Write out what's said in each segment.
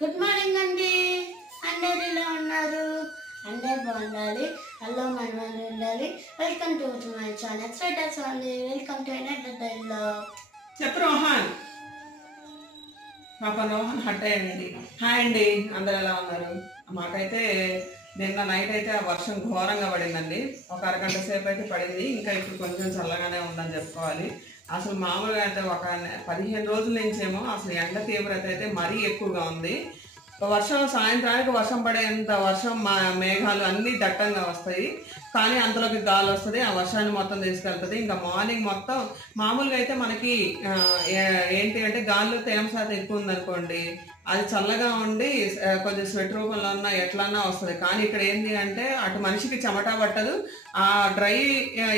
Good morning అండి. అందరు ఎలా ఉన్నారు? అందరు బాగుండాలి. హలో మనవాళ్ళు ఉండాలి. Welcome to my channel sweeters only. Welcome to another day vlog. చెప్పు రోహన్. పాప రోహన్ హట్ అయ్యండి. హాయ్ అండి, అందరు ఎలా ఉన్నారు? మాకైతే నిన్న నైట్ అయితే ఆ వర్షం ఘోరంగా పడిందండి. ఒక అరగంట సేపు అయితే పడింది. ఇంకా ఇప్పుడు కొంచెం చల్లగానే ఉందని చెప్పుకోవాలి. అసలు మామూలుగా అయితే ఒక 15 రోజుల నుంచేమో అసలు ఎండ తీవ్రత అయితే మరీ ఎక్కువగా ఉంది. వర్షం సాయంత్రానికి వర్షం పడేంత వర్షం మేఘాలు అన్నీ దట్టంగా వస్తాయి, కానీ అంతలోకి గాలి వస్తుంది, ఆ వర్షాన్ని మొత్తం తీసుకెళ్తుంది. ఇంకా మార్నింగ్ మొత్తం మామూలుగా అయితే మనకి ఏంటి అంటే గాలిలో తేమ శాతం ఎక్కువ ఉందనుకోండి, అది చల్లగా ఉండి కొంచెం స్వెట్ రూపంలో ఉన్న ఎట్లన్నా వస్తుంది. కానీ ఇక్కడ ఏంటి అంటే అటు మనిషికి చెమట పట్టదు. ఆ డ్రై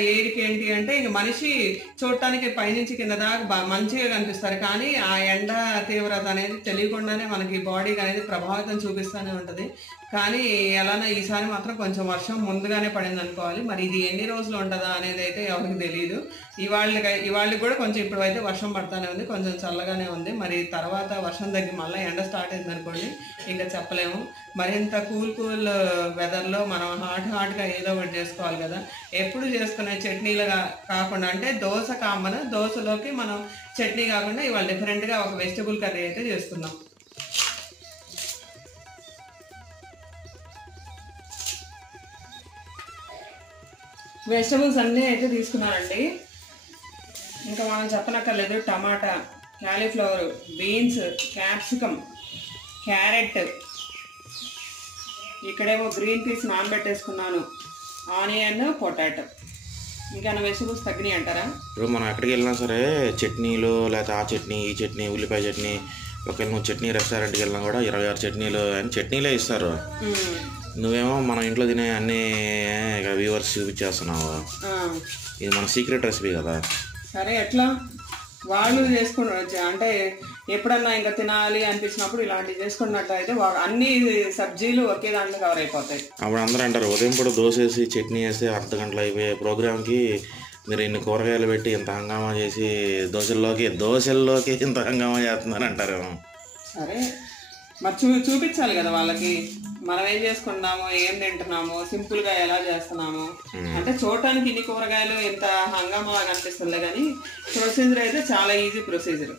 ఎయిర్కి ఏంటి అంటే ఇంక మనిషి చూడటానికి పైనుంచి కింద దాకా మంచిగా కనిపిస్తారు, కానీ ఆ ఎండ తీవ్రత అనేది తెలియకుండానే మనకి బాడీకి అనేది ప్రభావితం చూపిస్తూనే ఉంటుంది. కానీ ఎలానో ఈసారి మాత్రం కొంచెం వర్షం ముందుగానే పడింది అనుకోవాలి. మరి ఇది ఎన్ని రోజులు ఉంటుందా అనేది అయితే ఎవరికి తెలియదు. ఇవాళకి కూడా కొంచెం ఇప్పుడు అయితే వర్షం పడుతూనే ఉంది, కొంచెం చల్లగానే ఉంది. మరి తర్వాత వర్షం తగ్గి మళ్ళీ ఎండ స్టార్ట్ అయింది అనుకోండి, ఇంకా చెప్పలేము. మరింత కూల్ వెదర్లో మనం హాట్గా ఏదో ఒకటి చేసుకోవాలి కదా. ఎప్పుడు చేసుకునే చట్నీలుగా కాకుండా, అంటే దోశ కామన్, దోశలోకి మనం చట్నీ కాకుండా ఇవాళ డిఫరెంట్గా ఒక వెజిటబుల్ కర్రీ అయితే చేసుకుందాం. వెజిటబుల్స్ అన్నీ అయితే తీసుకున్నానండి. ఇంకా మనం చెప్పనక్కర్లేదు. టమాటా, క్యాలీఫ్లవర్, బీన్స్, క్యాప్సికమ్, క్యారెట్, ఇక్కడేమో గ్రీన్ పీస్ నానబెట్టేసుకున్నాను, ఆనియన్, పొటాటో. ఇంకేమైనా వెజిటబుల్స్ తగ్గినాయి అంటారా? ఇప్పుడు మనం ఎక్కడికి వెళ్ళినా సరే చట్నీలు, లేకపోతే ఆ చట్నీ, ఈ చట్నీ, ఉల్లిపాయ చట్నీ, ఒకవేళ నువ్వు చట్నీ రెస్టారెంట్కి వెళ్ళినా కూడా 26 చట్నీలు అని చట్నీలే ఇస్తారు. నువ్వేమో మన ఇంట్లో తినే అన్ని వ్యూవర్స్ చూపించేస్తున్నావు. ఇది మన సీక్రెట్ రెసిపీ కదా. సరే, ఎట్లా వాళ్ళు చేసుకున్నారు అంటే ఎప్పుడన్నా ఇంకా తినాలి అనిపించినప్పుడు ఇలాంటివి చేసుకున్నట్టు అయితే అన్ని సబ్జీలు ఒకే దాంట్లో కవర్ అయిపోతాయి. అప్పుడు అందరూ అంటారు, ఉదయం పూట దోశ వేసి చట్నీ వేస్తే అర్ధ గంటలు అయిపోయే ప్రోగ్రామ్కి మీరు ఇన్ని కూరగాయలు పెట్టి ఇంత హంగామా చేసి దోశల్లోకి ఇంత హంగామా చేస్తున్నారు అంటారు. సరే, మరి చూపించాలి కదా వాళ్ళకి మనం ఏం చేసుకుంటున్నాము, ఏం తింటున్నాము, సింపుల్ గా ఎలా చేస్తున్నాము. అంటే చూడటానికి ఇన్ని కూరగాయలు ఇంత హంగామా కనిపిస్తుంది, కానీ ప్రొసీజర్ అయితే చాలా ఈజీ ప్రొసీజర్.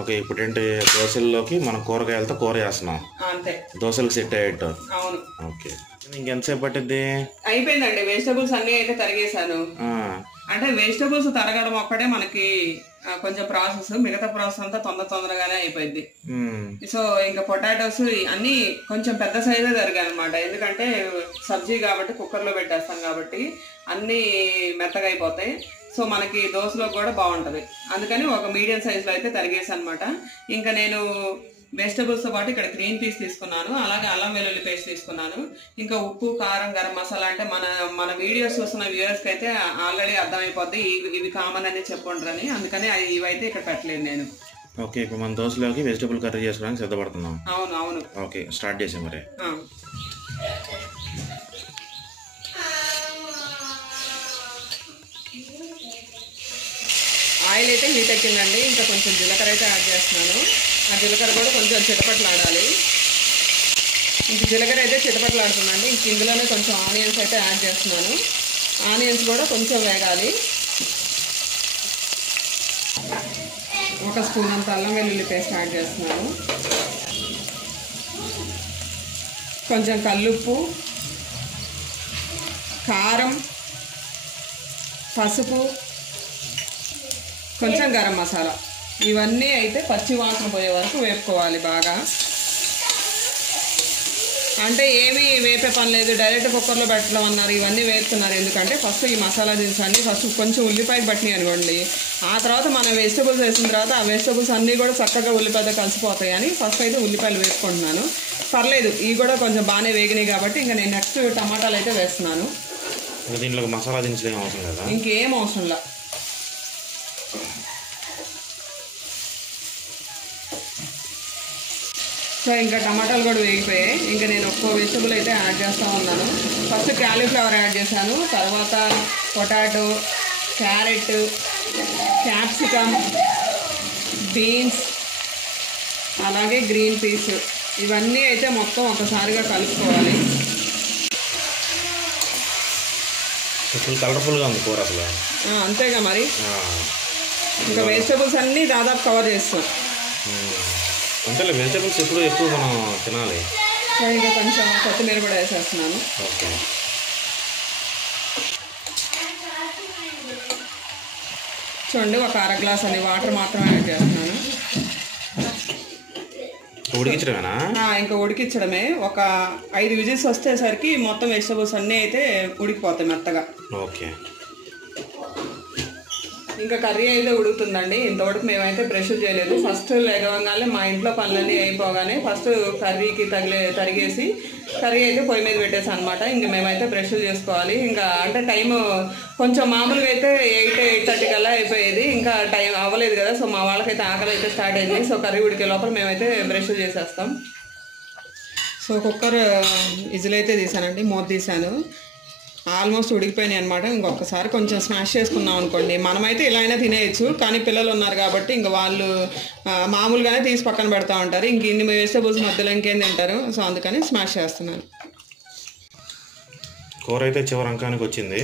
ఓకే, ఇప్పుడు ఏంటి దోశల్లోకి మనం కూరగాయలతో కూర చేస్తున్నాం అంతే, దోశలకు సెట్ అయ్యేట్టు. అవును. ఓకే, ఇంకెంతసేపు పట్టిద్ది? అయిపోయిందండి, వెజిటబుల్స్ అన్ని అయితే తరిగేశాను. అంటే వెజిటబుల్స్ తరగడం ఒక్కటే మనకి కొంచెం ప్రాసెస్, మిగతా ప్రాసెస్ అంతా తొందరగానే అయిపోయింది. సో ఇంకా పొటాటోస్ అన్ని కొంచెం పెద్ద సైజే తరిగాయి అనమాట, ఎందుకంటే సబ్జీ కాబట్టి కుక్కర్లో పెట్టేస్తాం కాబట్టి అన్ని మెత్తగా అయిపోతాయి. సో మనకి దోశలో కూడా బాగుంటది, అందుకని ఒక మీడియం సైజులో అయితే తరిగేసి అనమాట. ఇంకా నేను వెజిటబుల్స్తో పాటు ఇక్కడ గ్రీన్ పీస్ తీసుకున్నాను, అలాగే అల్లం వెల్లుల్లి పేస్ట్ తీసుకున్నాను. ఇంకా ఉప్పు, కారం, గరం మసాలా అంటే మన వీడియోస్ చూస్తున్న వ్యూవర్స్కి అయితే ఆల్రెడీ అర్థమైపోద్ది, ఇవి కామన్ అని చెప్పుంటారని, అందుకని ఇవైతే ఇక్కడ పెట్టలేదు నేను. ఓకే, ఇప్పుడు మన దోశలోకి వెజిటబుల్ కర్రీ చేసుకోవడానికి సిద్ధపడుతున్నాం. అవును. ఓకే, స్టార్ట్ చేసాం. మరి ఆయిల్ అయితే హీట్ ఎక్కిందండి. ఇంకా కొంచెం జీలకర్ర అయితే యాడ్ చేస్తున్నాను. ఆ జీలకర్ర కూడా కొంచెం చిటపట్లాడాలి. ఇంక జీలకర్ర అయితే చిటపట్లాడుతుందండి. ఇంక ఇందులోనే కొంచెం ఆనియన్స్ అయితే యాడ్ చేస్తున్నాను. ఆనియన్స్ కూడా కొంచెం వేగాలి. ఒక స్పూన్ అంత అల్లం వెల్లుల్లి పేస్ట్ యాడ్ చేస్తున్నాను. కొంచెం కల్లుప్పు, కారం, పసుపు, కొంచెం గరం మసాలా, ఇవన్నీ అయితే పచ్చి వాసన పోయే వరకు వేపుకోవాలి బాగా. అంటే ఏమీ వేపే పని లేదు, డైరెక్ట్ కుక్కర్లో పెట్టడం అన్నారు, ఇవన్నీ వేపుతున్నారు. ఎందుకంటే ఫస్ట్ ఈ మసాలా దినుసులన్నీ ఫస్ట్ కొంచెం ఉల్లిపాయకి పట్టినాయి అనుకోండి, ఆ తర్వాత మనం వెజిటబుల్స్ వేసిన తర్వాత ఆ వెజిటబుల్స్ అన్నీ కూడా చక్కగా ఉల్లిపాయతో కలిసిపోతాయి అని ఫస్ట్ అయితే ఉల్లిపాయలు వేసుకుంటున్నాను. పర్లేదు, ఇవి కూడా కొంచెం బాగానే వేగినాయి కాబట్టి ఇంకా నేను నెక్స్ట్ టమాటాలు అయితే వేస్తున్నాను. దీంట్లో మసాలా దినుసులు ఏం అవసరం లేదా? ఇంకేం అవసరం లేదు. సో ఇంకా టమాటాలు కూడా వేగిపోయాయి. ఇంకా నేను ఒక్కో వెజిటబుల్ అయితే యాడ్ చేస్తూ ఉన్నాను. ఫస్ట్ క్యాలీఫ్లవర్ యాడ్ చేశాను, తర్వాత పొటాటో, క్యారెట్, క్యాప్సికమ్, బీన్స్, అలాగే గ్రీన్ పీస్, ఇవన్నీ అయితే మొత్తం ఒకసారిగా కలుపుకోవాలి. ఫుల్ కలర్ఫుల్గా ఉంది కూర అసలు. అంతేగా మరి. ఇంకా వెజిటబుల్స్ అన్నీ దాదాపు కవర్ చేస్తాం. అంతేలే, వెజిటబుల్స్ ఎప్పుడు ఎక్కువ మనం తినాలి. ఇంకా కొంచెం కొత్తిమీర కూడా వేసేస్తున్నాను. ఓకే. చూడండి, ఒక అర గ్లాస్ అని వాటర్ మాత్రమే యాడ్ చేస్తున్నాను. ఉడికించడమేనా? ఇంకా ఉడికించడమే. ఒక 5 విజిల్స్ వచ్చేసరికి మొత్తం వెజిటబుల్స్ అన్నీ అయితే ఉడికిపోతాయి మెత్తగా. ఓకే. ఇంకా కర్రీ అయితే ఉడుకుతుందండి. ఇంతవరకు మేమైతే బ్రష్ చేయలేదు. ఫస్ట్ లేగవగానే మా ఇంట్లో పనులన్నీ అయిపోగానే ఫస్ట్ కర్రీకి తరిగేసి కర్రీ అయితే పొయ్యి మీద పెట్టేసాను అనమాట. ఇంకా మేమైతే బ్రష్ చేసుకోవాలి. ఇంకా అంటే టైం కొంచెం మామూలుగా అయితే 8-8:30 కల్లా అయిపోయేది. ఇంకా టైం అవ్వలేదు కదా. సో మా వాళ్ళకైతే ఆకలి అయితే స్టార్ట్ అయింది. సో కర్రీ ఉడికే లోపల మేమైతే బ్రష్ చేసేస్తాం. సో కుక్కర్ విజిల్ అయితే తీసానండి, మూత తీసాను. ఆల్మోస్ట్ ఉడికిపోయినాయి అనమాట. ఇంకొకసారి కొంచెం స్మాష్ చేసుకున్నాం అనుకోండి, మనమైతే ఇలా అయినా తినేయచ్చు. కానీ పిల్లలు ఉన్నారు కాబట్టి ఇంకా వాళ్ళు మామూలుగానే తీసి పక్కన పెడతా ఉంటారు. ఇంక ఇన్ని వెజిటబుల్స్ మధ్యలో ఇంకేం తింటారు. సో అందుకని స్మాష్ చేస్తున్నాను. కూర అయితే చివరి అంకానికి వచ్చింది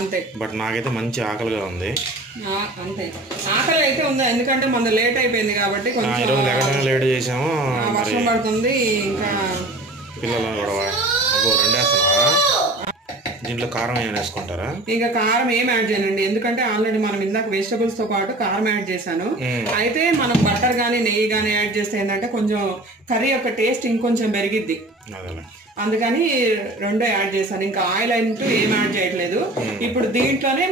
అంతే. బట్ నాకైతే మంచి ఆకలిగా ఉంది. అంతే, ఆకలి అయితే ఉందా, ఎందుకంటే మన లేట్ అయిపోయింది కాబట్టి. కొంచెం లేట్ చేసాము, వర్షం పడుతుంది. ఇంకా పిల్లలు గొడవ. రెండేస్తున్నావా? దీంట్లో కారం ఏమైనా వేసుకుంటారా? ఇంకా కారం ఏం యాడ్ చేయనండి, ఎందుకంటే ఆల్రెడీ మనం ఇందాక వెజిటబుల్స్ తో పాటు కారం యాడ్ చేశాను. అయితే మనం బటర్ గానీ నెయ్యి గానీ యాడ్ చేస్తే ఏంటంటే కొంచెం కర్రీ యొక్క టేస్ట్ ఇంకొంచెం పెరిగిద్ది. అందుకని రెండో యాడ్ చేశాను. ఇంకా ఆయిల్ అంటూ ఏం యాడ్ చేయట్లేదు. ఇప్పుడు దీంట్లోనే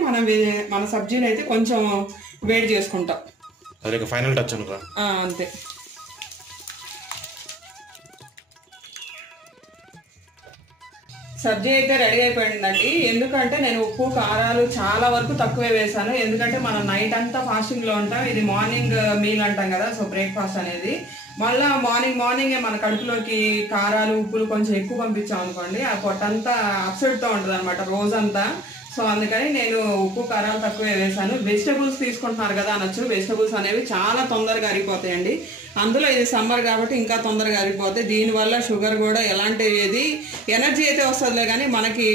మన సబ్జీని అయితే కొంచెం వేడి చేసుకుంటాం. ఫైనల్ టచ్ అనుకో. అంతే. సబ్జీ అయితే రెడీ అయిపోయిందండి. ఎందుకంటే నేను ఉప్పు కారాలు చాలా వరకు తక్కువే వేసాను. ఎందుకంటే మనం నైట్ అంతా ఫాస్టింగ్ లో ఉంటాం. ఇది మార్నింగ్ మీల్ అంటాం కదా, సో బ్రేక్ఫాస్ట్ అనేది. మళ్ళీ మార్నింగే మన కడుపులోకి కారాలు ఉప్పులు కొంచెం ఎక్కువ పంపించాం అనుకోండి, ఆ పొట్టంతా అప్సెట్తో ఉంటుంది అనమాట రోజంతా. సో అందుకని నేను ఉప్పు కారాలు తక్కువే వేసాను. వెజిటబుల్స్ తీసుకుంటున్నారు కదా అనొచ్చు. వెజిటబుల్స్ అనేవి చాలా తొందరగా అరిగిపోతాయండి. అందులో ఇది సమ్మర్ కాబట్టి ఇంకా తొందరగా అరిగిపోతాయి. దీనివల్ల షుగర్ కూడా ఎలాంటి ఎనర్జీ అయితే వస్తుందిలే కానీ మనకి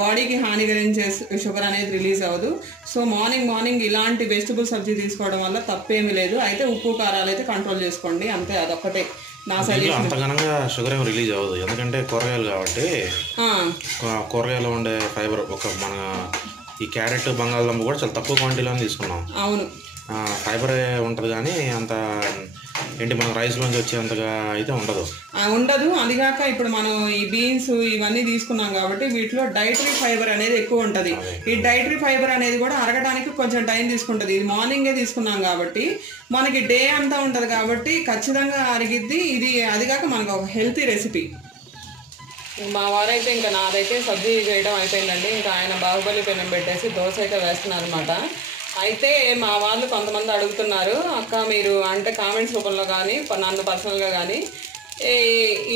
బాడీకి హాని కలిగించే షుగర్ అనేది రిలీజ్ అవ్వదు. సో మార్నింగ్ ఇలాంటి వెజిటబుల్ సబ్జీ తీసుకోవడం వల్ల తప్పేమీ లేదు. అయితే ఉప్పు కారాలు అయితే కంట్రోల్ చేసుకోండి, అంతే. అదొక్కటే నా సజెషన్. అంత ఘనంగా షుగర్ ఏమి రిలీజ్ అవ్వదు, ఎందుకంటే కూరగాయలు కాబట్టి. కూరగాయలు ఉండే ఫైబర్ మన ఈ క్యారెట్ బంగాళదుంప కూడా చాలా తక్కువ క్వాంటిటీలో తీసుకున్నాం. అవును, ఫైబర్ ఉంటుంది కానీ అంత ఏంటి మన రైస్లోంచి వచ్చేంతగా అయితే ఉండదు. అదిగాక ఇప్పుడు మనం ఈ బీన్స్ ఇవన్నీ తీసుకున్నాం కాబట్టి వీటిలో డైటరీ ఫైబర్ అనేది ఎక్కువ ఉంటుంది. ఈ డైటరీ ఫైబర్ అనేది కూడా అరగడానికి కొంచెం టైం తీసుకుంటుంది. ఇది మార్నింగే తీసుకున్నాం కాబట్టి మనకి డే అంతా ఉంటుంది కాబట్టి ఖచ్చితంగా అరిగిద్ది. ఇది అదిగాక మనకు ఒక హెల్తీ రెసిపీ. మా వారైతే ఇంకా నాదైతే సబ్జీ చేయడం అయిపోయిందండి. ఇంకా ఆయన బాహుబలి పెనం పెట్టేసి దోశ అయితే వేస్తున్నారు అనమాట. అయితే మా వాళ్ళు కొంతమంది అడుగుతున్నారు, అక్క మీరు అంటే కామెంట్స్ రూపంలో కానీ నన్ను పర్సనల్గా కానీ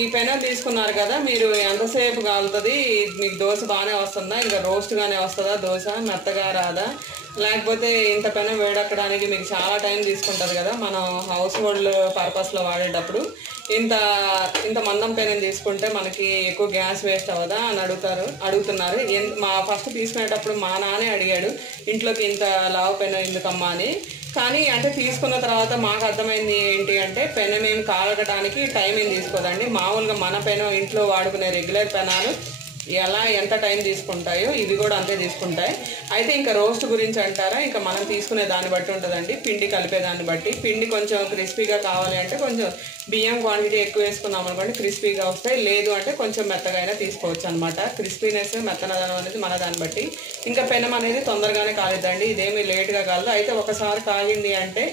ఈ పెనం తీసుకున్నారు కదా, మీరు ఎంతసేపు కాలుతుంది, మీకు దోశ బాగానే వస్తుందా, ఇంకా రోస్ట్గానే వస్తుందా దోశ, మెత్తగా రాదా, లేకపోతే ఇంత పెనం వేడెక్కడానికి మీకు చాలా టైం తీసుకుంటుంది కదా మనం హౌస్ హోల్డ్ పర్పస్లో వాడేటప్పుడు, ఇంత మందం పెనం తీసుకుంటే మనకి ఎక్కువ గ్యాస్ వేస్ట్ అవ్వదా అని అడుగుతున్నారు. మా ఫస్ట్ తీసుకునేటప్పుడు మా నాన్నే అడిగాడు, ఇంట్లోకి ఇంత లావు పెనం ఎందుకమ్మా అని. కానీ అంటే తీసుకున్న తర్వాత మాకు అర్థమైంది ఏంటి అంటే పెనం ఏం కాలగడానికి టైం ఏం తీసుకోదండి. మామూలుగా మన పెనం ఇంట్లో వాడుకునే రెగ్యులర్ పెనాలు ఎంత టైం తీసుకుంటాయో ఇవి కూడా అంతే తీసుకుంటాయి. అయితే ఇంకా రోస్ట్ గురించి అంటారా, ఇంకా మనం తీసుకునే దాన్ని బట్టి ఉంటుందండి, పిండి కలిపే దాన్ని బట్టి. పిండి కొంచెం క్రిస్పీగా కావాలి అంటే కొంచెం బియ్యం క్వాంటిటీ ఎక్కువ వేసుకున్నాం అనుకోండి క్రిస్పీగా వస్తాయి, లేదు అంటే కొంచెం మెత్తగా అయినా తీసుకోవచ్చు అనమాట. క్రిస్పీనెస్ మెత్తనదనం అనేది మన దాన్ని బట్టి. ఇంకా పెనం అనేది తొందరగానే కాలేదండి, ఇదేమీ లేట్గా కాదు. అయితే ఒకసారి కాగింది అంటే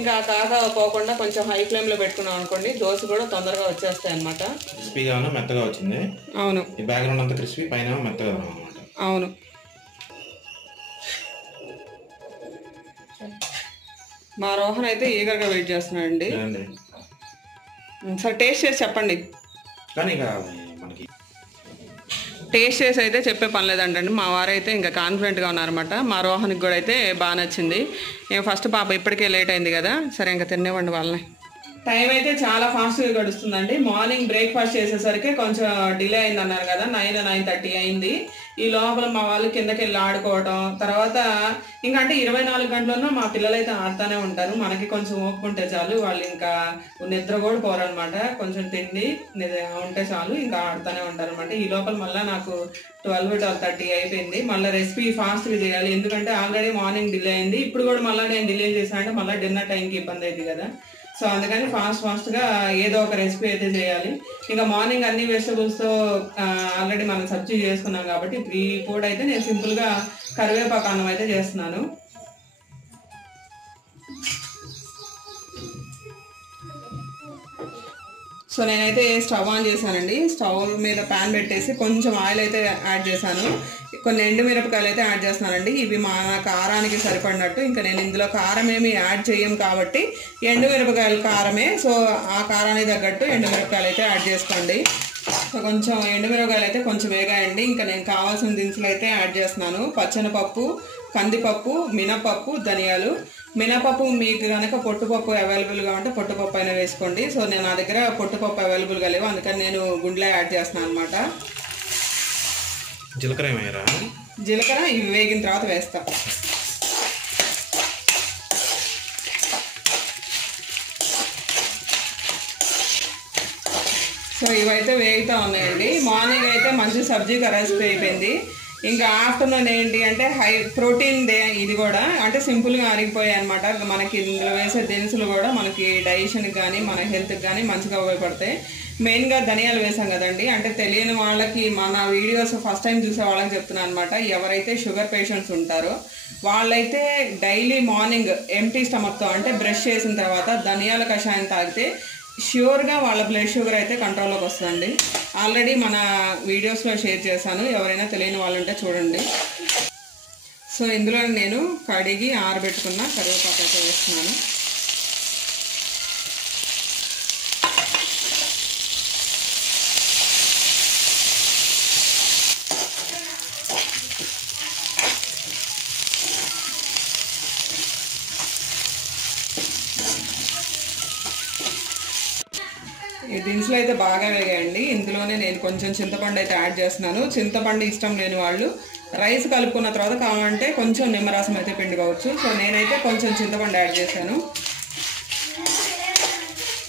ఇంకా కాకపోకుండా కొంచెం హై ఫ్లేమ్లో పెట్టుకున్నాం అనుకోండి దోశ కూడా తొందరగా వచ్చేస్తాయి అనమాట. క్రిస్పీగా మెత్తగా వచ్చింది. అవును, ఈ బ్యాక్గ్రౌండ్ అంతా క్రిస్పీ, పైన మెత్తగా అన్నమాట. అవును. మా రోహన్ అయితే ఈగర్గా వెయిట్ చేస్తున్నాడండి. సార్ టేస్ట్ చేసి చెప్పండి. కానీ ఇక మనకి టేస్ట్ చేసి అయితే చెప్పే పని లేదంటండి. మా వారైతే ఇంకా కాన్ఫిడెంట్గా ఉన్నారన్నమాట. మా రోహన్కి కూడా అయితే బాగా నచ్చింది. ఫస్ట్ పాప ఇప్పటికే లేట్ అయింది కదా, సరే ఇంకా తినేవ్వండి వాళ్ళని. టైం అయితే చాలా ఫాస్ట్గా గడుస్తుందండి. మార్నింగ్ బ్రేక్ఫాస్ట్ చేసేసరికి కొంచెం డిలే అయింది అన్నారు కదా, 9:30 అయింది. ఈ లోపల మా వాళ్ళు కిందకి వెళ్ళి ఆడుకోవడం, తర్వాత ఇంకా అంటే 24 గంటలున్నా మా పిల్లలు అయితే ఆడుతూనే ఉంటారు. మనకి కొంచెం ఓపుకుంటే చాలు, వాళ్ళు ఇంకా నిద్ర కూడా పోరనమాట. కొంచెం తిండి ఉంటే చాలు ఇంకా ఆడుతూనే ఉంటారు అనమాట. ఈ లోపల మళ్ళీ నాకు 12:30 అయిపోయింది. మళ్ళీ రెసిపీ ఫాస్ట్గా చేయాలి, ఎందుకంటే ఆల్రెడీ మార్నింగ్ డిలే అయింది. ఇప్పుడు కూడా మళ్ళీ నేను డిలే చేశాను అంటే మళ్ళీ డిన్నర్ టైంకి ఇబ్బంది అయింది కదా. సో అందుకని ఫాస్ట్గా ఏదో ఒక రెసిపీ అయితే చేయాలి. ఇంకా మార్నింగ్ అన్ని వెజిటబుల్స్తో ఆల్రెడీ మనం సబ్జీ చేసుకున్నాం కాబట్టి ఈ పూట అయితే నేను సింపుల్గా కరివేపాకు అన్నం అయితే చేస్తున్నాను. సో నేనైతే స్టవ్ ఆన్ చేశానండి. స్టవ్ మీద ప్యాన్ పెట్టేసి కొంచెం ఆయిల్ అయితే యాడ్ చేశాను. కొన్ని ఎండుమిరపకాయలు అయితే యాడ్ చేస్తున్నానండి. ఇవి మన కారానికి సరిపడినట్టు. ఇంకా నేను ఇందులో కారం ఏమి యాడ్ చేయం కాబట్టి ఎండుమిరపకాయల కారమే. సో ఆ కారానికి తగ్గట్టు ఎండుమిరపకాయలు అయితే యాడ్ చేసుకోండి. సో కొంచెం ఎండుమిరపకాయలు అయితే కొంచెం వేగాయండి. ఇంకా నేను కావాల్సిన దినుసులు అయితే యాడ్ చేస్తున్నాను. పచ్చనపప్పు, కందిపప్పు, మినపప్పు, ధనియాలు. మినపప్పు మీకు కనుక పొట్టుపప్పు అవైలబుల్గా ఉంటే పొట్టుపప్పు అయినా వేసుకోండి. సో నేను నా దగ్గర పొట్టుపప్పు అవైలబుల్గా లేవు, అందుకని నేను గుండ్లో యాడ్ చేస్తున్నాను అనమాట. జీలకర్ర ఏమయ్యారా? జీలకర్ర ఇవి వేగిన తర్వాత వేస్తాం. సో ఇవైతే వేగుతూ ఉన్నాయండి. మార్నింగ్ అయితే మంచి సబ్జీ రెసిపీ అయిపోయింది. ఇంకా ఆఫ్టర్నూన్ ఏంటి అంటే హై ప్రోటీన్ డే ఇది కూడా, అంటే సింపుల్గా అరిగిపోయాయి అనమాట. మనకి ఇందులో వేసే దినుసులు కూడా మనకి డైజెషన్కి కానీ మన హెల్త్కి కానీ మంచిగా ఉపయోగపడతాయి. మెయిన్గా ధనియాలు వేసాం కదండి, అంటే తెలియని వాళ్ళకి మన వీడియోస్ ఫస్ట్ టైం చూసే వాళ్ళకి చెప్తున్నాను అనమాట. ఎవరైతే షుగర్ పేషెంట్స్ ఉంటారో వాళ్ళైతే డైలీ మార్నింగ్ ఎంటీ స్టమక్తో అంటే బ్రష్ చేసిన తర్వాత ధనియాల కషాయం తాగితే ష్యూర్గా వాళ్ళ బ్లడ్ షుగర్ అయితే కంట్రోల్లోకి వస్తుందండి. ఆల్రెడీ మన వీడియోస్లో షేర్ చేశాను, ఎవరైనా తెలియని వాళ్ళు ఉంటే చూడండి. సో ఇందులో నేను కడిగి ఆరబెట్టుకున్న కరివేపాకు అయితే వేస్తున్నాను. ఈ దినుసులు అయితే బాగా వేగాయండి. ఇందులోనే నేను కొంచెం చింతపండు అయితే యాడ్ చేస్తున్నాను. చింతపండు ఇష్టం లేని వాళ్ళు రైస్ కలుపుకున్న తర్వాత కావాలంటే కొంచెం నిమ్మరసం అయితే పిండుకోవచ్చు. సో నేనైతే కొంచెం చింతపండు యాడ్ చేశాను.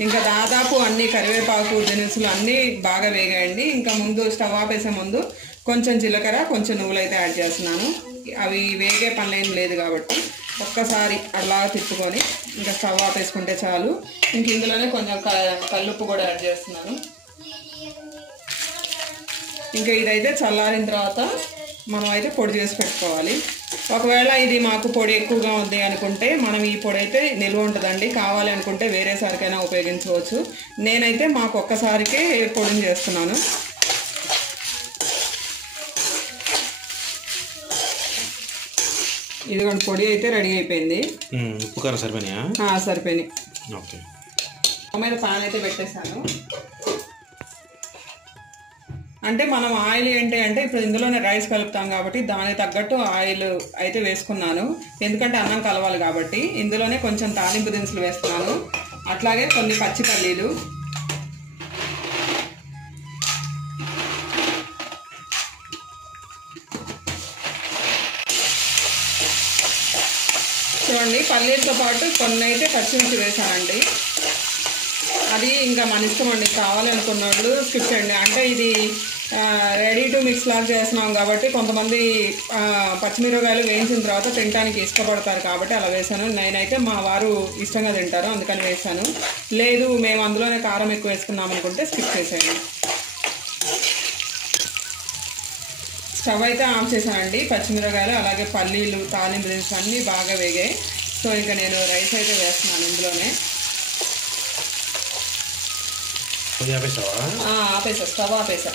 ఇంకా దాదాపు అన్ని కరివేపాకు దినుసులు అన్నీ బాగా వేగాయండి. ఇంకా ముందు స్టవ్ ఆపేసే ముందు కొంచెం జీలకర్ర, కొంచెం నువ్వులు అయితే యాడ్ చేస్తున్నాను. అవి వేగే పనులేం లేదు కాబట్టి ఒక్కసారి అలా తిప్పుకొని ఇంకా స్టవ్ ఆపేసుకుంటే చాలు. ఇంక ఇందులోనే కొంచెం కల్లుప్పు కూడా యాడ్ చేస్తున్నాను. ఇంకా ఇదైతే చల్లారిన తర్వాత మనం అయితే పొడి చేసి పెట్టుకోవాలి. ఒకవేళ ఇది మాకు పొడి ఎక్కువగా ఉంది అనుకుంటే మనం ఈ పొడి అయితే నిల్వ ఉంటుందండి. కావాలి అనుకుంటే వేరే సారికైనా ఉపయోగించవచ్చు. నేనైతే మాకు ఒక్కసారికే పొడిని చేస్తున్నాను. ఇదిగోండి పొడి అయితే రెడీ అయిపోయింది. ఉప్పు కారం సరిపోయినాయా? సరిపోయినాయి. ఓకే. మీద పాన్ అయితే పెట్టేశాను. అంటే మనం ఆయిల్ ఏంటి అంటే ఇప్పుడు ఇందులోనే రైస్ కలుపుతాం కాబట్టి దానికి తగ్గట్టు ఆయిల్ అయితే వేసుకున్నాను, ఎందుకంటే అన్నం కలవాలి కాబట్టి. ఇందులోనే కొంచెం తాలింపు దినుసులు వేస్తున్నాను, అట్లాగే కొన్ని పచ్చి పల్లీలు, చూడండి పల్లీలతో పాటు కొన్ని అయితే పచ్చిమిర్చి వేసానండి. అది ఇంకా మన ఇష్టం అండి, కావాలి అనుకున్న వాళ్ళు స్కిప్ చేయండి. అంటే ఇది రెడీ టు మిక్స్ లాగా చేస్తున్నాం కాబట్టి కొంతమంది పచ్చిమిరపకాయలు వేయించిన తర్వాత తినడానికి ఇష్టపడతారు కాబట్టి అలా వేసాను. నేనైతే మా వారు ఇష్టంగా తింటారు అందుకని వేసాను. లేదు మేము అందులోనే కారం ఎక్కువ వేసుకున్నాం అనుకుంటే స్కిప్ చేసేయండి. స్టవ్ అయితే ఆఫ్ చేశానండి. పచ్చిమిరపకాయలు అలాగే పల్లీలు తాలింపు దినుసులు అన్నీ బాగా వేగాయి. సో ఇక నేను రైస్ అయితే వేస్తున్నాను ఇందులోనే. ఆపేసా, స్టవ్ ఆపేసా.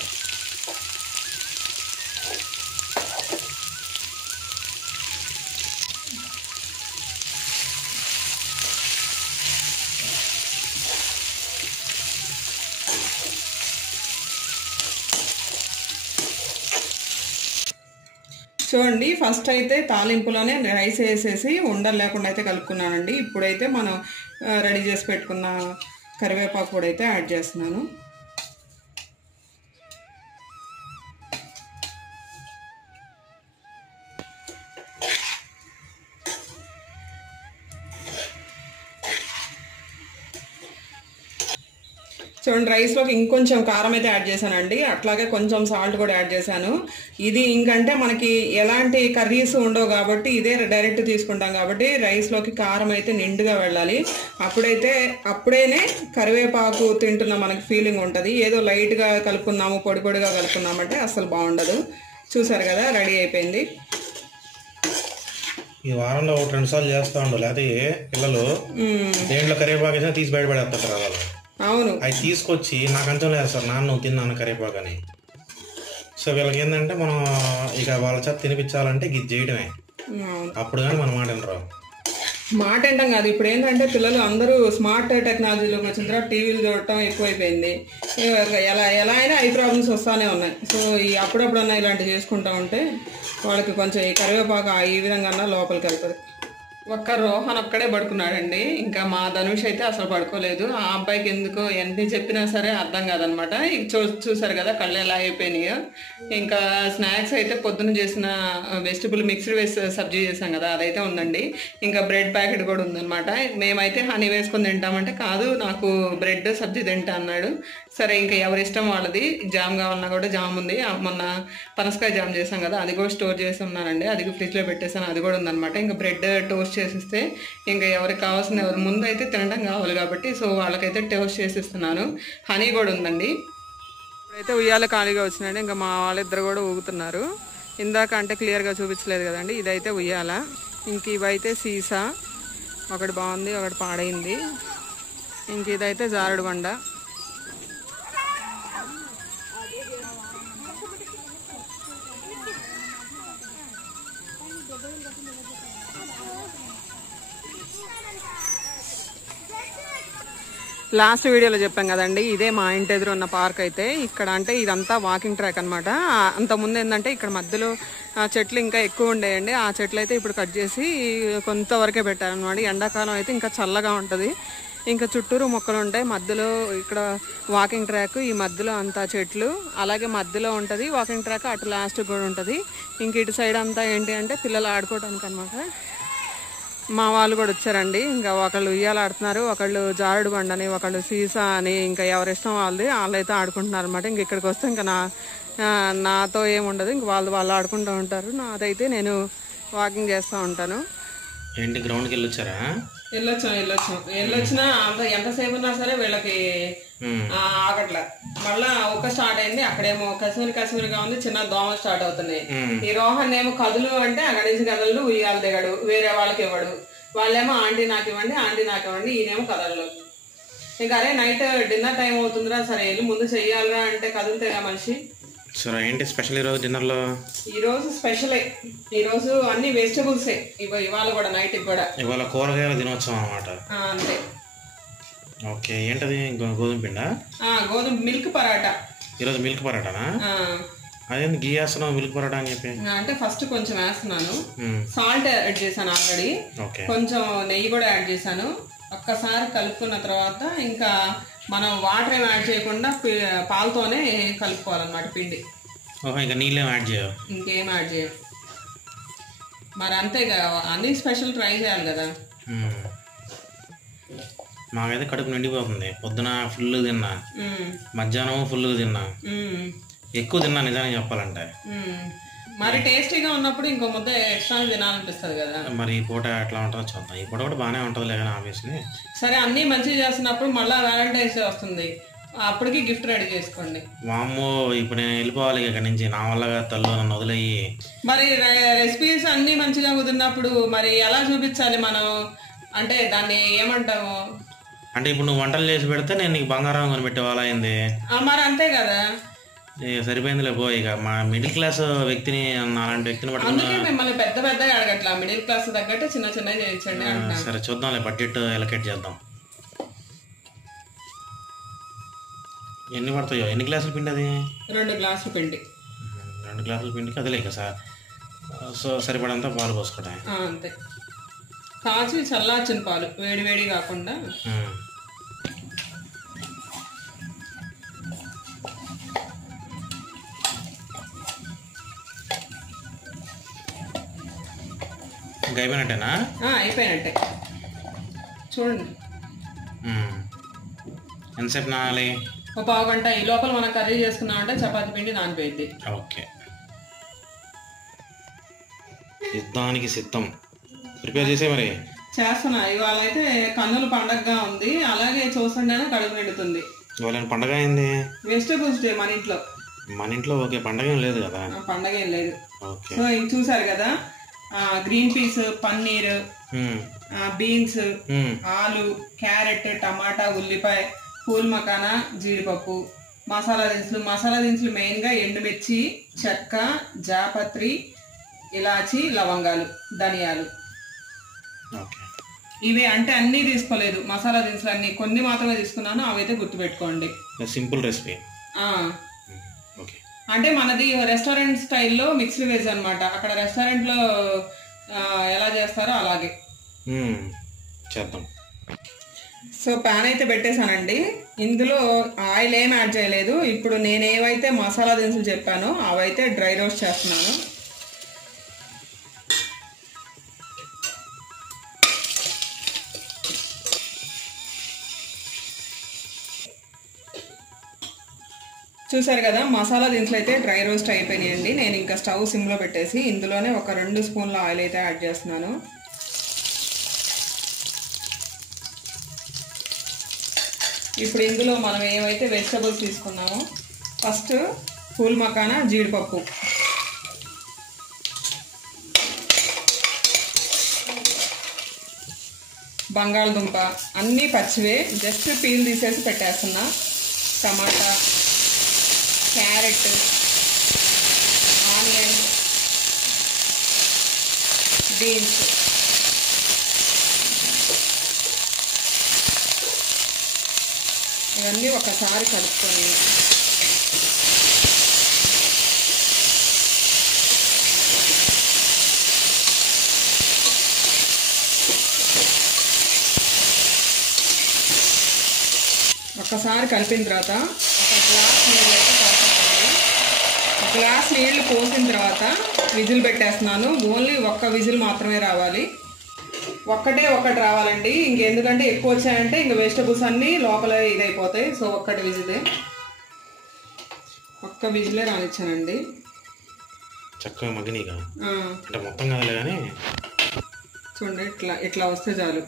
చూడండి ఫస్ట్ అయితే తాలింపులోనే రైస్ వేసేసి ఉండలు లేకుండా అయితే కలుపుకున్నానండి. ఇప్పుడైతే మనం రెడీ చేసి పెట్టుకున్న కరివేపాకు కూడా అయితే యాడ్ చేస్తున్నాను. చూడండి, రైస్లోకి ఇంకొంచెం కారం అయితే యాడ్ చేశానండి. అట్లాగే కొంచెం సాల్ట్ కూడా యాడ్ చేశాను. ఇది ఇంకంటే మనకి ఎలాంటి కర్రీస్ ఉండవు కాబట్టి ఇదే డైరెక్ట్ తీసుకుంటాం కాబట్టి రైస్లోకి కారం అయితే నిండుగా వెళ్ళాలి. అప్పుడేనే కరివేపాకు తింటున్న మనకి ఫీలింగ్ ఉంటుంది. ఏదో లైట్గా కలుపుకున్నాము, పొడి పొడిగా కలుపుకున్నామంటే అస్సలు బాగుండదు. చూసారు కదా, రెడీ అయిపోయింది. ఈ వారంలో 1-2 సార్లు చేస్తూ ఉండు, లేకపోతే పిల్లలు దేంట్లో కరివేపాకు వేసినా తీసి బయటపడేస్తారు వాళ్ళు. అవును, అవి తీసుకొచ్చి నాకు అంచం లేదు సార్, నాన్న నువ్వు తిన్నాను కరివేపాకు అని. సో వీళ్ళకి ఏంటంటే మనం ఇక వాళ్ళ చేత తినిపించాలంటే ఇది చేయడమే. అప్పుడు కానీ మన మాట వినరు. మాట ఏంటం కాదు. ఇప్పుడు ఏంటంటే పిల్లలు అందరూ స్మార్ట్ టెక్నాలజీలోకి వచ్చిన తర్వాత టీవీలు చూడటం ఎక్కువైపోయింది. ఎలా అయినా ఐ ప్రాబ్లమ్స్ వస్తూనే ఉన్నాయి. సో ఈ అప్పుడప్పుడన్నా ఇలాంటివి చేసుకుంటా ఉంటే వాళ్ళకి కొంచెం ఈ కరివేపాకు ఈ విధంగా లోపలికి వెళ్తుంది. ఒక్క రోహన్ ఒక్కడే పడుకున్నాడండి. ఇంకా మా ధనుష్ అయితే అసలు పడుకోలేదు. ఆ అబ్బాయికి ఎందుకో ఎన్ని చెప్పినా సరే అర్థం కాదనమాట. చూసారు కదా కళ్ళు ఎలా అయిపోయినాయో. ఇంకా స్నాక్స్ అయితే పొద్దున్న చేసిన వెజిటబుల్ మిక్స్డ్ వేస్ సబ్జీ చేసాం కదా, అదైతే ఉందండి. ఇంకా బ్రెడ్ ప్యాకెట్ కూడా ఉందన్నమాట. మేమైతే హనీ వేసుకొని తింటామంటే కాదు, నాకు బ్రెడ్ సబ్జీ తింటా అన్నాడు. సరే ఇంకా ఎవరి ఇష్టం వాళ్ళది. జామ్ కావాలన్నా కూడా జామ్ ఉంది. మొన్న పనసకాయ జామ్ చేసాం కదా, అది కూడా స్టోర్ చేసి ఉన్నానండి. అది ఫ్రిడ్జ్లో పెట్టేసాను, అది కూడా ఉందన్నమాట. ఇంకా బ్రెడ్ టోస్ట్ చేసిస్తే ఇంకా ఎవరికి కావాల్సిన ఎవరి ముందు అయితే తినడం కావాలి కాబట్టి సో వాళ్ళకైతే టోస్ట్ చేసిస్తున్నాను. హనీ కూడా ఉందండి. ఇప్పుడైతే ఉయ్యాల ఖాళీగా వచ్చినాడు. ఇంకా మా వాళ్ళిద్దరు కూడా ఊగుతున్నారు. ఇందాక అంటే క్లియర్గా చూపించలేదు కదండి, ఇదైతే ఉయ్యాల. ఇంక ఇవైతే సీసా, ఒకటి బాగుంది ఒకటి పాడైంది. ఇంక ఇదైతే జారుడు బండ. లాస్ట్ వీడియోలో చెప్పాం కదండి, ఇదే మా ఇంటి ఎదురు ఉన్న పార్క్ అయితే. ఇక్కడ అంటే ఇదంతా వాకింగ్ ట్రాక్ అనమాట. అంతకుముందు ఏంటంటే ఇక్కడ మధ్యలో చెట్లు ఇంకా ఎక్కువ ఉండేయండి. ఆ చెట్లు అయితే ఇప్పుడు కట్ చేసి కొంతవరకే పెట్టారనమాట. ఎండాకాలం అయితే ఇంకా చల్లగా ఉంటుంది. ఇంకా చుట్టూరు మొక్కలు ఉంటాయి. మధ్యలో ఇక్కడ వాకింగ్ ట్రాక్, ఈ మధ్యలో అంతా చెట్లు, అలాగే మధ్యలో ఉంటుంది వాకింగ్ ట్రాక్, అటు లాస్ట్ కూడా ఉంటుంది. ఇంక ఇటు సైడ్ అంతా ఏంటి అంటే పిల్లలు ఆడుకోవడానికి అనమాట. మా వాళ్ళు కూడా వచ్చారండి. ఇంకా ఒకళ్ళు ఉయ్యాలు ఆడుతున్నారు, ఒకళ్ళు జారుడు బండని, ఒకళ్ళు సీసా అని, ఇంకా ఎవరిష్టం వాళ్ళైతే ఆడుకుంటున్నారు అనమాట. ఇంక ఇక్కడికి వస్తే ఇంకా నాతో ఏముండదు, ఇంక వాళ్ళు ఆడుకుంటూ ఉంటారు. నాదైతే నేను వాకింగ్ చేస్తూ ఉంటాను. ఏంటి గ్రౌండ్కి వెళ్ళొచ్చారా? వెళ్ళొచ్చినా ఎంతసేపు ఉన్నా సరే వీళ్ళకి ఆగట్లా. మళ్ళా ఒక స్టార్ట్ అయింది. అక్కడేమో కశ్మీర్గా ఉంది, చిన్న దోమ స్టార్ట్ అవుతున్నాయి. ఈ రోహన్ ఏమో కదులు అంటే అక్కడి నుంచి కదలు, ఉయ్యాలు దిగడు, వేరే వాళ్ళకి ఇవ్వడు. వాళ్ళేమో ఆంటీ నాకు ఇవ్వండి, ఆంటీ నాకు ఇవ్వండి, ఈయనేమో కదలలు. ఇంకా అరే నైట్ డిన్నర్ టైం అవుతుందిరా, సరే వెళ్ళి ముందు చెయ్యాలిరా అంటే కదులుతేగా మనిషి. సరే ఏంటి స్పెషల్ ఈరోజు డిన్నర్లో? ఈరోజు స్పెషలే. ఈరోజు అన్ని వెజిటబుల్సే. ఇవాళ కూడా నైట్ కూడా ఇవాళ కూరగాయల దినోత్సవం అన్నమాట. అంతే. ఓకే, ఏంటది? గోధుమ పిండా? గోధుమ మిల్క్ పరాటా. ఈరోజు మిల్క్ పరాటానా? అదేంటి గీ వేస్తున్నావు మిల్క్ పరాటా అని చెప్పి? అంటే ఫస్ట్ కొంచెం వేస్తున్నాను, సాల్ట్ యాడ్ చేశాను ఆల్రెడీ, కొంచెం నెయ్యి కూడా యాడ్ చేశాను. ఒక్కసారి కలుపుకున్న తర్వాత ఇంకా మనం వాటర్ ఏం యాడ్ చేయకుండా పాలతోనే కలుపుకోవాలన్నమాట పిండి. ఇంకా నీళ్ళేం యాడ్ చేయవు? ఇంకేం యాడ్ చేయవు. మరి అంతే అన్ని స్పెషల్ ట్రై చేయాలి కదా. మాకైతే కడుపు నిండిపోతుంది. పొద్దున ఫుల్ తిన్నా, మధ్యాహ్నం ఫుల్ తిన్నా, ఎక్కువ తిన్నా నిజానికి చెప్పాలంటే. మరి టేస్టీగా ఉన్నప్పుడు ఇంకో ముద్ద ఎక్స్ట్రా తినాలనిపిస్తుంది కదా. మరి ఈ పూట ఎట్లా ఉంటుందో చూద్దాం. ఈ పూట కూడా బాగానే ఉంటుంది కానీ ఆబ్వియస్లీ. సరే అన్నీ మంచిగా చేస్తున్నప్పుడు మళ్ళీ వ్యాలంటైన్స్ డే వస్తుంది, అప్పటికి గిఫ్ట్ రెడీ చేసుకోండి. వామ్మో, ఇప్పుడు నేను వెళ్ళిపోవాలి ఇక్కడ నుంచి, నా వల్ల తల్లు నన్ను వదిలేయి. మరి రెసిపీస్ అన్నీ మంచిగా కుదిరినప్పుడు మరి ఎలా చూపించాలి మనం? అంటే దాన్ని ఏమంటాము అంటే ఇప్పుడు నువ్వు వంటలు చేసి పెడితే నేను నీకు బంగారం కొనిపెట్టే వాళ్ళ అయింది. మరి అంతే కదా. సరిపోయింది లేపో. ఇక మా మిడిల్ క్లాస్ వ్యక్తిని, అలాంటి వ్యక్తిని పట్టుకుని మిమ్మల్ని పెద్దగా అడగట్లా, మిడిల్ క్లాస్ తగ్గట్టు చిన్న చేయించండి. సరే చూద్దాంలే, బడ్జెట్ ఎలకేట్ చేద్దాం. ఎన్ని పడతాయో? ఎన్ని గ్లాసుల పిండి అది? 2 గ్లాసుల పిండి. 2 గ్లాసుల పిండికి అదే లేక సార్. సో సరిపడంతా పాలు పోసుకోవటం అంతే. కాచి చల్లార్చిన పాలు, వేడి కాకుండా. ఇంకా అయిపోయినట్టేనా? అయిపోయినట్టే. చూడండి ఎంతసేపు నానాలి? ఒక పావు గంట. ఈ లోపల మనం కర్రీ చేసుకున్నామంటే చపాతీ పిండి నానిపోయింది. ఓకే, యుద్ధానికి సిద్ధం. ప్రిపేర్ చేసే మరి చేస్తున్నా. ఇవాళ అయితే కన్నుల పండగగా ఉంది, అలాగే చూస్తుంటేనే కడుపు నిండుతుంది. ఇవాళ పండగ అయింది. వెజిటేబుల్స్ డే మన ఇంట్లో. మన ఇంట్లో ఓకే, పండగ ఏం లేదు కదా? పండగ ఏం లేదు. ఓకే. సో ఇది చూసారు కదా, గ్రీన్ పీస్, పన్నీర్, బీన్స్, ఆలు, క్యారెట్, టమాటా, ఉల్లిపాయ, పూల్ మకానా, జీడిపప్పు, మసాలా దినుసులు. మసాలా దినుసులు మెయిన్గా ఎండుమిర్చి, చెక్క, జాపత్రి, ఇలాచి, లవంగాలు, ధనియాలు. ఇవి అంటే అన్నీ తీసుకోలేదు, మసాలా దినుసులు అన్ని కొన్ని మాత్రమే తీసుకున్నాను, అవైతే గుర్తుపెట్టుకోండి. Simple recipe. అంటే మనది రెస్టారెంట్ స్టైల్లో మిక్స్డ్ వెజ్ అనమాట. అక్కడ రెస్టారెంట్లో ఎలా చేస్తారో అలాగే చేద్దాం. సో ప్యాన్ అయితే పెట్టేశానండి. ఇందులో ఆయిల్ ఏం యాడ్ చేయలేదు. ఇప్పుడు నేను ఏవైతే మసాలా దినుసులు చెప్పానో అవైతే డ్రై రోస్ట్ చేస్తున్నాను. చూసారు కదా, మసాలా దినుసులు అయితే డ్రై రోస్ట్ అయిపోయినాయండి. నేను ఇంకా స్టవ్ సిమ్లో పెట్టేసి ఇందులోనే ఒక 2 స్పూన్ల ఆయిల్ అయితే యాడ్ చేస్తున్నాను. ఇప్పుడు ఇందులో మనం ఏవైతే వెజిటబుల్స్ తీసుకున్నామో, ఫస్ట్ పూల్ మకానా, జీడిపప్పు, బంగాళదుంప అన్నీ పచ్చివే, జస్ట్ పీల్ తీసేసి పెట్టేస్తున్నా. టమాటా, క్యారెట్, ఆనియన్, బీన్స్, ఇవన్నీ ఒకసారి కలుపుకొని ఒకసారి కలిపిన తర్వాత ఒక గ్లాస్ నీళ్ళు పోసిన తర్వాత విజిల్ పెట్టేస్తున్నాను. ఓన్లీ ఒక్క విజిల్ మాత్రమే రావాలి. ఒకటి రావాలండి. ఇంకెందుకంటే ఎక్కువ వచ్చాయంటే ఇంక వెజిటబుల్స్ అన్నీ లోపల ఇదైపోతాయి. సో ఒక్కటి విజిలే, ఒక్క విజిలే రానిచ్చానండి. చక్కగా మగ్గినీగా అంటే మొత్తం కాదులే కానీ చూడండి, ఇట్లా వస్తే చాలు.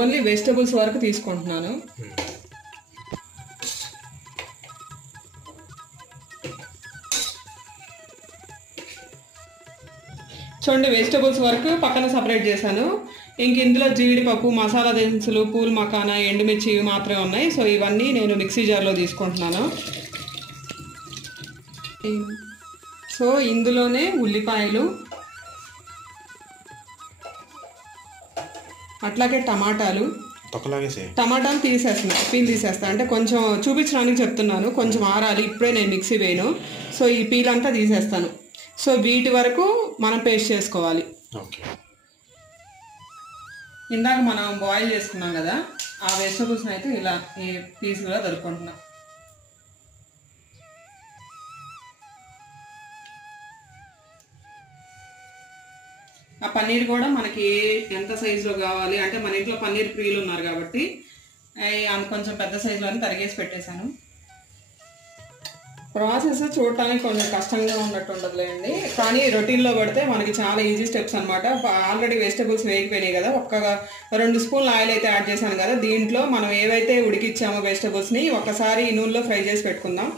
ఓన్లీ వెజిటబుల్స్ వరకు తీసుకుంటున్నాను. చూడండి, వెజిటబుల్స్ వరకు పక్కన సపరేట్ చేశాను. ఇంక ఇందులో జీడిపప్పు, మసాలా దినుసులు, పూల్ మకానా, ఎండుమిర్చి ఇవి మాత్రమే ఉన్నాయి. సో ఇవన్నీ నేను మిక్సీ జార్లో తీసుకుంటున్నాను. సో ఇందులోనే ఉల్లిపాయలు, అట్లాగే టమాటాలు తీసేస్తున్నా, పీల్ తీసేస్తా. అంటే కొంచెం చూపించడానికి చెప్తున్నాను, కొంచెం ఆరాలి. ఇప్పుడే నేను మిక్సీ వేయను. సో ఈ పీల్ అంతా తీసేస్తాను. సో వీటి వరకు మనం పేస్ట్ చేసుకోవాలి. ఇందాక మనం బాయిల్ చేసుకున్నాం కదా, ఆ వెజిటబుల్స్ అయితే ఇలా ఈ పీసులుగా దొరుకుంటున్నాం. ఆ పన్నీర్ కూడా మనకి ఎంత సైజులో కావాలి అంటే, మన ఇంట్లో పన్నీర్ ప్రియులు ఉన్నారు కాబట్టి కొంచెం పెద్ద సైజులోనే తరిగేసి పెట్టేశాను. ప్రాసెస్ చూడటానికి కొంచెం కష్టంగా ఉన్నట్టు ఉండదులేండి, కానీ రొటీన్లో పడితే మనకి చాలా ఈజీ స్టెప్స్ అనమాట. ఆల్రెడీ వెజిటబుల్స్ వేగిపోయినాయి కదా, 2 స్పూన్ల ఆయిల్ అయితే యాడ్ చేశాను కదా, దీంట్లో మనం ఏవైతే ఉడికిచ్చామో వెజిటబుల్స్ని ఒకసారి నూనెలో ఫ్రై చేసి పెట్టుకుందాం.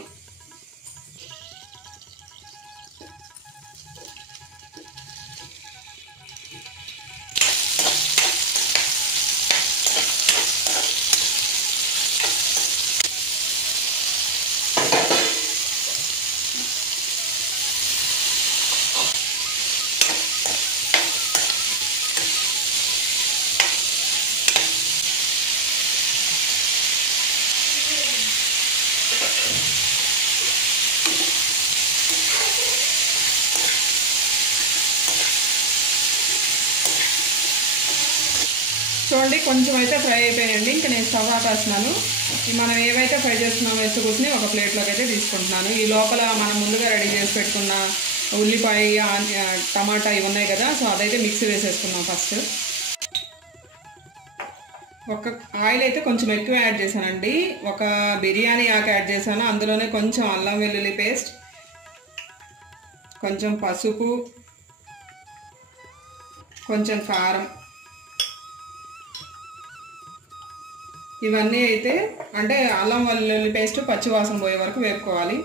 చూడండి కొంచెం అయితే ఫ్రై అయిపోయాయండి. ఇంకా నేను స్టవ్ ఆపేస్తున్నాను. మనం ఏవైతే ఫ్రై చేస్తున్నామో వెజిటబుల్స్ని ఒక ప్లేట్లోకి అయితే తీసుకుంటున్నాను. ఈ లోపల మనం ముందుగా రెడీ చేసి పెట్టుకున్న ఉల్లిపాయ, టమాటా ఇవి ఉన్నాయి కదా, సో అదైతే మిక్సీ వేసేసుకున్నాం. ఫస్ట్ ఒక ఆయిల్ అయితే కొంచెం ఎక్కువ యాడ్ చేశానండి. ఒక బిర్యానీ ఆకు యాడ్ చేశాను. అందులోనే కొంచెం అల్లం వెల్లుల్లి పేస్ట్, కొంచెం పసుపు, కొంచెం కారం, ఇవన్నీ అయితే అంటే అల్లం వెల్లుల్లి పేస్ట్ పచ్చివాసన పోయే వరకు వేపుకోవాలి.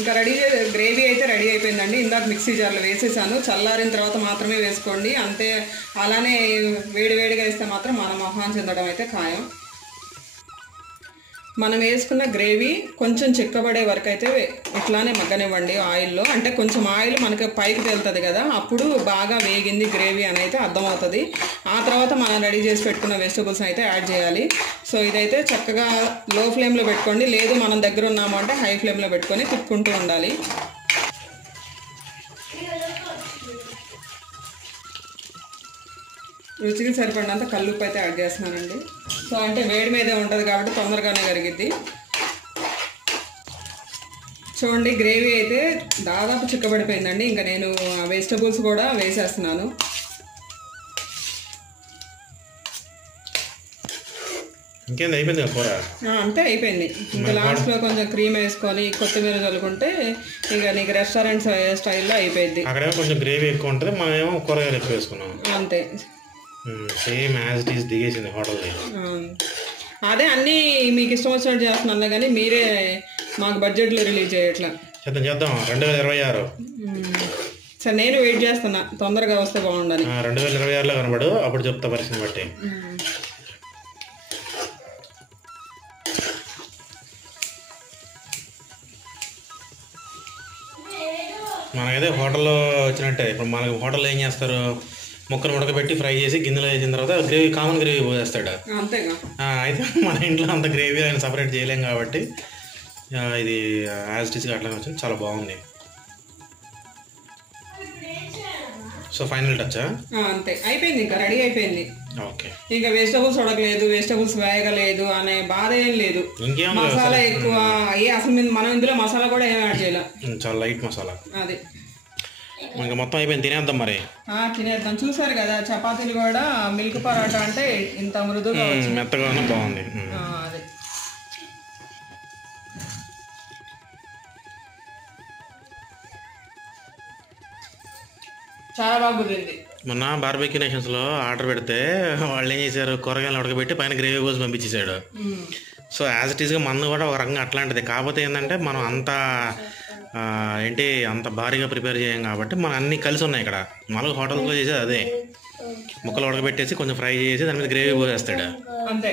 ఇంకా గ్రేవీ అయితే రెడీ అయిపోయిందండి. ఇందాక మిక్సీ జార్లో వేసేసాను. చల్లారిన తర్వాత మాత్రమే వేసుకోండి. అంతే, అలానే వేడివేడిగా వేస్తే మాత్రం మన మొహాన్ని చెందడం అయితే ఖాయం. మనం వేసుకున్న గ్రేవీ కొంచెం చిక్కబడే వరకు అయితే ఇట్లానే మగ్గనివ్వండి ఆయిల్లో. అంటే కొంచెం ఆయిల్ మనకి పైకి తేలుతుంది కదా, అప్పుడు బాగా వేగింది గ్రేవీ అని అయితే అర్థమవుతుంది. ఆ తర్వాత మనం రెడీ చేసి పెట్టుకున్న వెజిటబుల్స్ అయితే యాడ్ చేయాలి. సో ఇదైతే చక్కగా లో ఫ్లేమ్లో పెట్టుకోండి. లేదు మనం దగ్గర ఉన్నాము అంటే హై ఫ్లేమ్లో పెట్టుకొని తిప్పుకుంటూ ఉండాలి. రుచికి సరిపడినంత కల్లుప్పు అయితే యాడ్ చేస్తున్నానండి. సో అంటే వేడి మీదే ఉంటుంది కాబట్టి తొందరగానే కరిగిద్ది. చూడండి గ్రేవీ అయితే దాదాపు చిక్కబడిపోయిందండి. ఇంకా నేను వెజిటబుల్స్ కూడా వేసేస్తున్నాను. ఇంకేంది అయిపోయింది కూర? అంతే అయిపోయింది. ఇంకా లాస్ట్లో కొంచెం క్రీమ్ వేసుకొని కొత్తిమీర చల్లుకుంటే ఇక నీకు రెస్టారెంట్ స్టైల్లో అయిపోయింది. అక్కడేమో కొంచెం గ్రేవీ ఎక్కువ ఉంటుంది, మనమేమో కూరగాయలు ఎక్కువ వేసుకున్నాం. అంతే, సేమ్ యాజ్ ఇట్ ఈస్ దిగేసింది హోటల్ది. అదే అన్నీ మీకు ఇష్టం వచ్చినట్టు చేస్తున్నాను కానీ మీరే మాకు బడ్జెట్లో రిలీజ్ చేయట్లా. చేద్దాం 2026. సరే నేను వెయిట్ చేస్తున్నా, తొందరగా వస్తే బాగుండాలి. 2026లో కనబడు, అప్పుడు చెప్తా పరిస్థితిని బట్టి. మనకైతే హోటల్లో వచ్చినట్టే. ఇప్పుడు మనకి హోటల్లో ఏం చేస్తారు, ముక్కను ఉడకబెట్టి ఫ్రై చేసి గిన్నెలో వేసిన తర్వాత గ్రేవీ, కామన్ గ్రేవీ పోసేస్తాడు. అంతేగా. అయితే మన ఇంట్లో అంత గ్రేవీ ఆయన సపరేట్ చేయలేం కాబట్టి ఇది యాజ్ ఇట్ ఈస్గా అట్లానే వచ్చింది. చాలా బాగుంది. సో ఫైనల్ టచ్చా? అంతే అయిపోయింది, ఇంకా రెడీ అయిపోయింది. ఓకే, ఇంకా వెజిటబుల్స్ ఉడకలేదు, వెజిటబుల్స్ వేగలేదు అనే బాధ ఏం లేదు. ఇంకేం మసాలా ఎక్కువ అసలు మనం ఇందులో మసాలా కూడా ఏం యాడ్ చేయాలి, చాలా లైట్ మసాలా. అది ఇంకా మొత్తం అయిపోయింది, తినేద్దాం మరి. తినేద్దాం. చూసారు కదా చపాతీలు కూడా మిల్క్ పరాటా అంటే ఇంత మృదుగా మెత్తగా బాగుంది. అదే చాలా బాగా కుదిరింది. మొన్న బార్బెక్యూ నేషన్స్లో ఆర్డర్ పెడితే వాళ్ళు ఏం చేశారు, కూరగాయలు ఉడకబెట్టి పైన గ్రేవీ పోసి పంపించేశాడు. సో యాజ్ ఇట్ ఈస్గా మన కూడా ఒక రకంగా అట్లాంటిది. కాకపోతే ఏంటంటే మనం అంత అంత భారీగా ప్రిపేర్ చేయం కాబట్టి మనం అన్నీ కలిసి ఉన్నాయి. ఇక్కడ మామూలుగా హోటల్స్లో చేసేది అదే, ముక్కలు ఉడకబెట్టేసి కొంచెం ఫ్రై చేసి దాని మీద గ్రేవీ పోసేస్తాడు అంతే.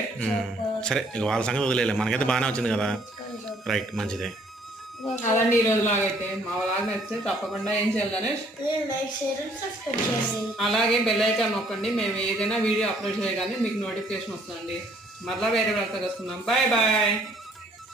సరే ఇక వాళ్ళ సంగతి వదిలేదు, మనకైతే బాగానే వచ్చింది కదా. రైట్, మంచిదే. అలాంటి ఈ రోజు లాగైతే మా లాగా నచ్చితే తప్పకుండా ఏం చేయాలని లైక్, షేర్ అండ్ సబ్స్క్రైబ్ చేయండి. అలాగే బెల్ ఐకాన్ నొక్కండి. మేము ఏదైనా వీడియో అప్లోడ్ చేయగానే మీకు నోటిఫికేషన్ వస్తుందండి. మరలా వేరే వాళ్ళతో వస్తున్నాం. Bye bye.